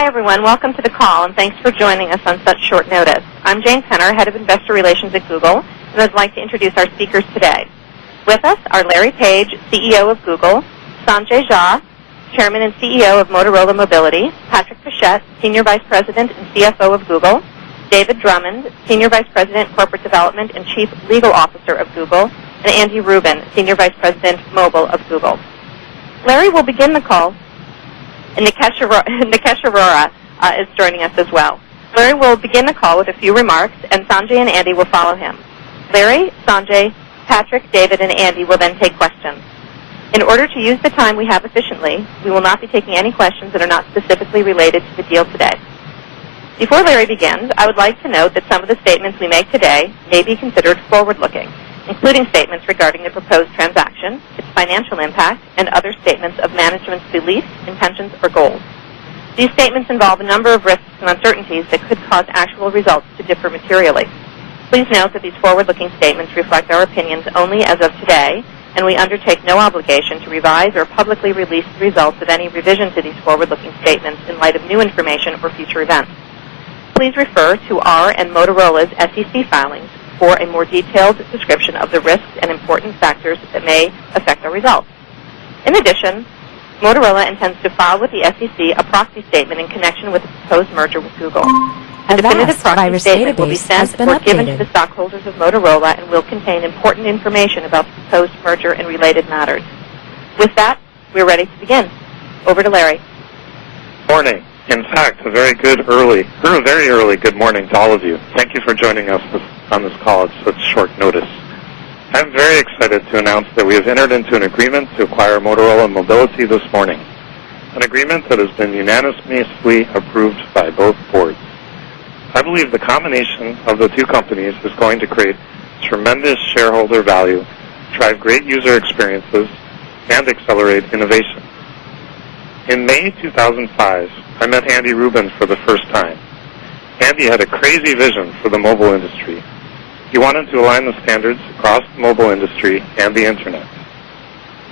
Hi, everyone. Welcome to the call, and thanks for joining us on such short notice. I'm Jane Penner, Head of Investor Relations at Google, and I'd like to introduce our speakers today. With us are Larry Page, CEO of Google, Sanjay Jha, Chairman and CEO of Motorola Mobility, Patrick Pichette, Senior Vice President and CFO of Google, David Drummond, Senior Vice President, Corporate Development and Chief Legal Officer of Google, and Andy Rubin, Senior Vice President, Mobile of Google. Larry will begin the call, and Nikesh Arora is joining us as well. Larry will begin the call with a few remarks, and Sanjay and Andy will follow him. Larry, Sanjay, Patrick, David, and Andy will then take questions. In order to use the time we have efficiently, we will not be taking any questions that are not specifically related to the deal today. Before Larry begins, I would like to note that some of the statements we make today may be considered forward-looking, including statements regarding the proposed transaction, its financial impact, and other statements of management's beliefs, intentions, or goals. These statements involve a number of risks and uncertainties that could cause actual results to differ materially. Please note that these forward-looking statements reflect our opinions only as of today, and we undertake no obligation to revise or publicly release the results of any revision to these forward-looking statements in light of new information or future events. Please refer to our and Motorola's SEC filings for a more detailed description of the risks and important factors that may affect our results. In addition, Motorola intends to file with the SEC a proxy statement in connection with the proposed merger with Google. A definitive proxy statement will be sent or given to the stockholders of Motorola and will contain important information about the proposed merger and related matters. With that, we're ready to begin. Over to Larry. Morning. In fact, a very early good morning to all of you. Thank you for joining us on this call at such short notice. I'm very excited to announce that we have entered into an agreement to acquire Motorola Mobility this morning, an agreement that has been unanimously approved by both boards. I believe the combination of the two companies is going to create tremendous shareholder value, drive great user experiences, and accelerate innovation. In May 2005, I met Andy Rubin for the first time. Andy had a crazy vision for the mobile industry. He wanted to align the standards across the mobile industry and the Internet.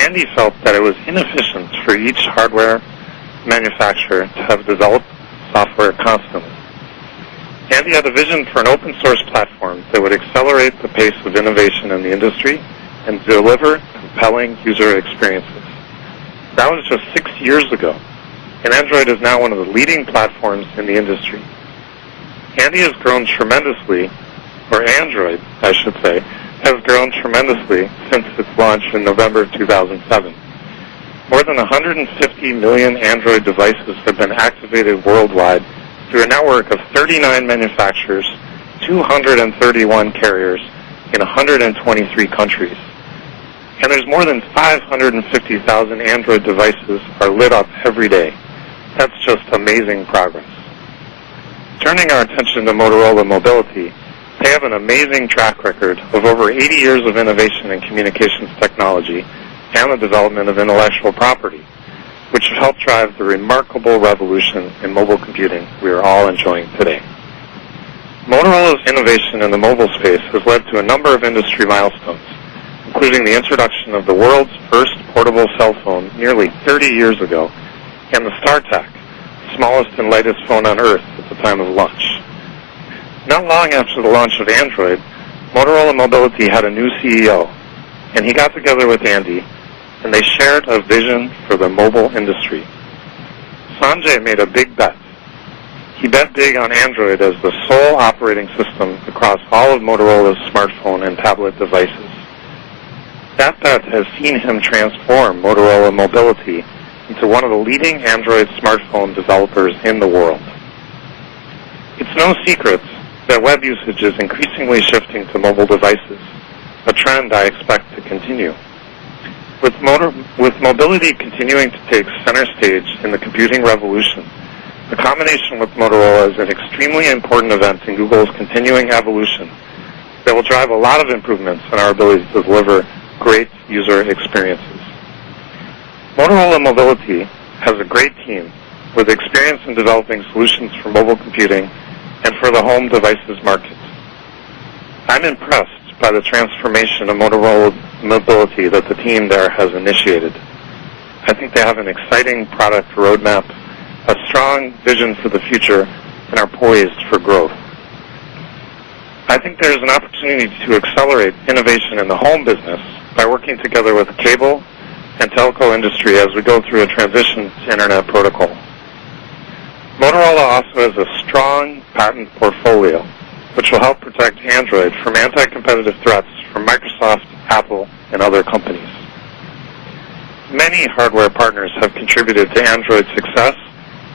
Andy felt that it was inefficient for each hardware manufacturer to have developed software constantly. Andy had a vision for an open-source platform that would accelerate the pace of innovation in the industry and deliver compelling user experiences. That was just 6 years ago, and Android is now one of the leading platforms in the industry. Andy has grown tremendously, or Android, I should say, has grown tremendously since its launch in November of 2007. More than 150 million Android devices have been activated worldwide through a network of 39 manufacturers, 231 carriers in 123 countries. And there's more than 550,000 Android devices are lit up every day. That's just amazing progress. Turning our attention to Motorola Mobility, they have an amazing track record of over 80 years of innovation in communications technology and the development of intellectual property, which have helped drive the remarkable revolution in mobile computing we are all enjoying today. Motorola's innovation in the mobile space has led to a number of industry milestones, including the introduction of the world's first portable cell phone nearly 30 years ago, and the StarTAC, the smallest and lightest phone on Earth at the time of launch. Not long after the launch of Android, Motorola Mobility had a new CEO, and he got together with Andy, and they shared a vision for the mobile industry. Sanjay made a big bet. He bet big on Android as the sole operating system across all of Motorola's smartphone and tablet devices. That bet has seen him transform Motorola Mobility into one of the leading Android smartphone developers in the world. It's no secret that web usage is increasingly shifting to mobile devices, a trend I expect to continue. With mobility continuing to take center stage in the computing revolution, the combination with Motorola is an extremely important event in Google's continuing evolution that will drive a lot of improvements in our ability to deliver great user experiences. Motorola Mobility has a great team with experience in developing solutions for mobile computing and for the home devices market. I'm impressed by the transformation of Motorola Mobility that the team there has initiated. I think they have an exciting product roadmap a strong vision for the future, and are poised for growth. I think there's an opportunity to accelerate innovation in the home business by working together with the cable and telco industry as we go through a transition to Internet Protocol. Motorola also has a strong patent portfolio, which will help protect Android from anti-competitive threats from Microsoft, Apple, and other companies. Many hardware partners have contributed to Android's success,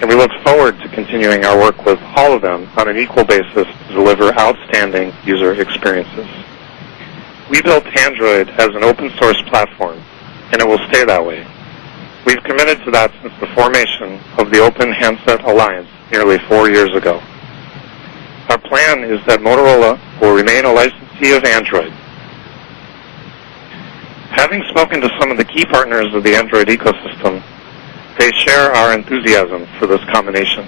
and we look forward to continuing our work with all of them on an equal basis to deliver outstanding user experiences. We built Android as an open source platform, and it will stay that way. We've committed to that since the formation of the Open Handset Alliance nearly 4 years ago. Our plan is that Motorola will remain a licensee of Android. Having spoken to some of the key partners of the Android ecosystem, they share our enthusiasm for this combination.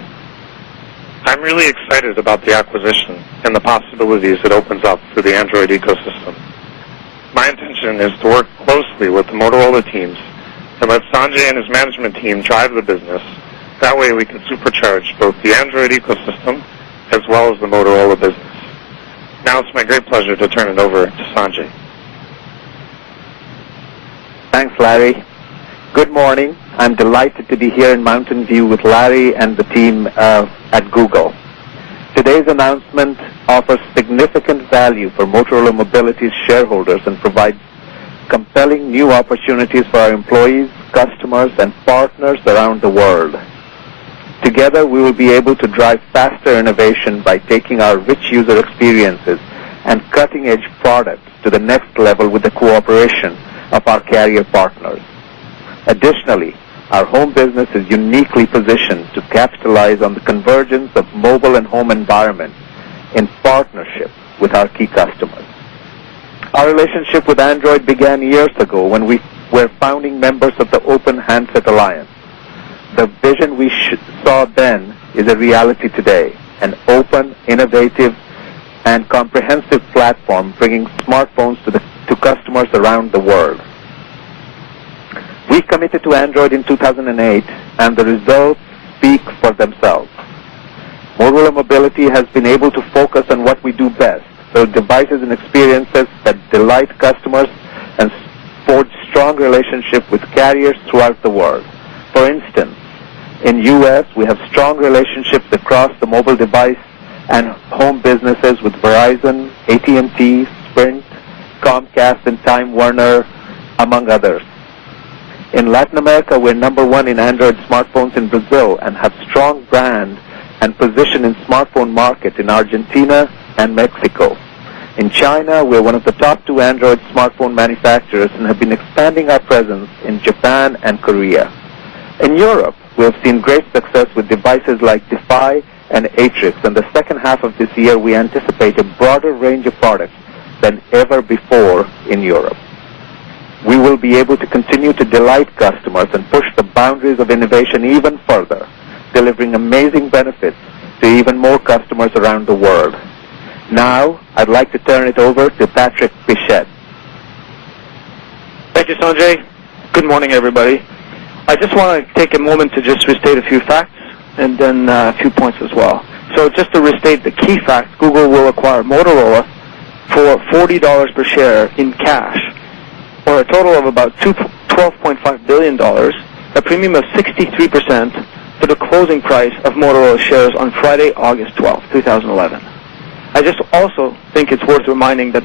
I'm really excited about the acquisition and the possibilities it opens up for the Android ecosystem. My intention is to work closely with the Motorola teams and let Sanjay and his management team drive the business. That way we can supercharge both the Android ecosystem as well as the Motorola business. Now it's my great pleasure to turn it over to Sanjay. Thanks, Larry. Good morning. I'm delighted to be here in Mountain View with Larry and the team at Google. Today's announcement offers significant value for Motorola Mobility's shareholders and provides compelling new opportunities for our employees, customers, and partners around the world. Together, we will be able to drive faster innovation by taking our rich user experiences and cutting-edge products to the next level with the cooperation of our carrier partners. Additionally, our home business is uniquely positioned to capitalize on the convergence of mobile and home environments in partnership with our key customers. Our relationship with Android began years ago when we were founding members of the Open Handset Alliance. The vision we saw then is a reality today, an open, innovative, and comprehensive platform bringing smartphones to customers around the world. We committed to Android in 2008, and the results speak for themselves. Motorola Mobility has been able to focus on what we do best, build devices and experiences that delight customers and forge strong relationships with carriers throughout the world. For instance, in U.S., we have strong relationships across the mobile device and home businesses with Verizon, AT&T, Sprint, Comcast, and Time Warner, among others. In Latin America, we're number one in Android smartphones in Brazil and have strong brand and position in smartphone market in Argentina and Mexico. In China, we're one of the top 2 Android smartphone manufacturers and have been expanding our presence in Japan and Korea. In Europe, we have seen great success with devices like Defy and Atrix, and the second half of this year we anticipate a broader range of products than ever before in Europe. We will be able to continue to delight customers and push the boundaries of innovation even further, delivering amazing benefits to even more customers around the world. Now, I'd like to turn it over to Patrick Pichette. Thank you, Sanjay. Good morning, everybody. I just want to take a moment to just restate a few facts and then a few points as well. So just to restate the key facts, Google will acquire Motorola for $40 per share in cash, or a total of about $12.5 billion, a premium of 63% for the closing price of Motorola shares on Friday, August 12, 2011. I just also think it's worth reminding that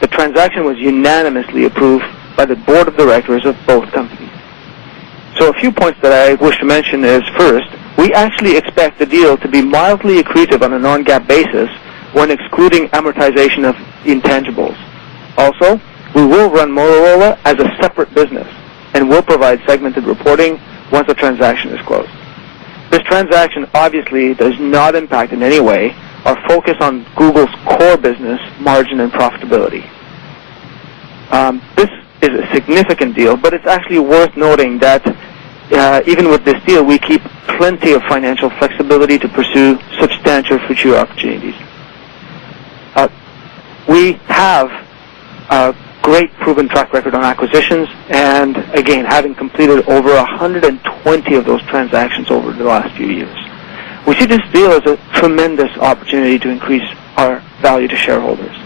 the transaction was unanimously approved by the board of directors of both companies. So a few points that I wish to mention is, first, we actually expect the deal to be mildly accretive on a non-GAAP basis when excluding amortization of intangibles. Also, we will run Motorola as a separate business and will provide segmented reporting once the transaction is closed. This transaction obviously does not impact in any way our focus on Google's core business, margin, and profitability. This is a significant deal, but it's actually worth noting that even with this deal, we keep plenty of financial flexibility to pursue substantial future opportunities. We have great proven track record on acquisitions, and again, having completed over 120 of those transactions over the last few years. We see this deal as a tremendous opportunity to increase our value to shareholders.